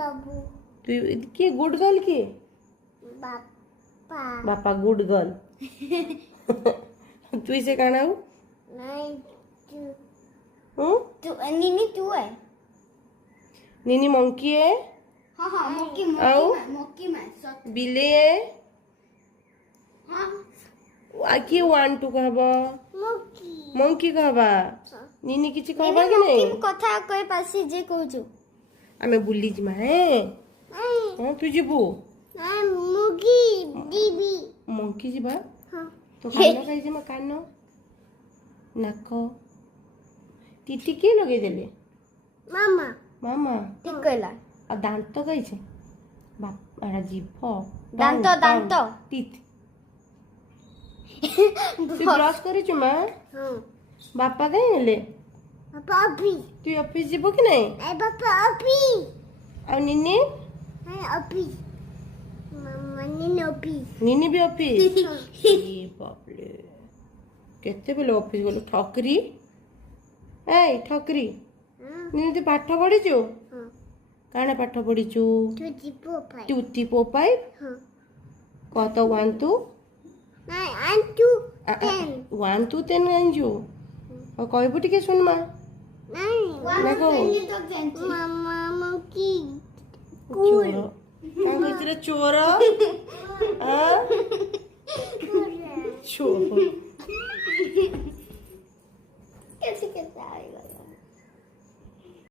बाबू তুই কি good girl কি बापा বাপা গুড গার্ল তুই সে কানাও नहीं तू হুম तू नीनी तू है नीनी मंकी है हाँ हाँ मोकी आओ। मोकी में सच बिले है हाँ आकी 1 2 कहबा मोकी मंकी कहबा नीनी किछि कहबा कि नहीं कथा कोई पासी जे कहजु आमे बुल्ली जिमा है हां तू जिबू नहीं मुगी दीदी मंकी जिबा हाँ तो कानो काई जिमा कानो नाको टीटी के लगे देले मामा मामा ठीक कहला आ दांत कई छे बाप आरा जीभ दांत दांत टीथ तू ब्रश करी चुमा हाँ बापा कहीं ले पापा अभी तू ऑफिस जीबो कि नहीं नहीं पापा अभी आ निनी नहीं अभी मम्मा ने अभी निनी भी ऑफिस ए बाप रे केते बेले ऑफिस बोलो ठकरी ए ठकरी निनी तू पाठ पढ़िचु हाँ काना पाठ पढ़िचु तो जीपो पाई टूटी पोपाई हाँ कत 1 2 नहीं and two ten 1 2 10 गांजु और कहबू टिके सुनमा नहीं ना को मामा मोकी चोर क्या कहते चोर हाँ चोर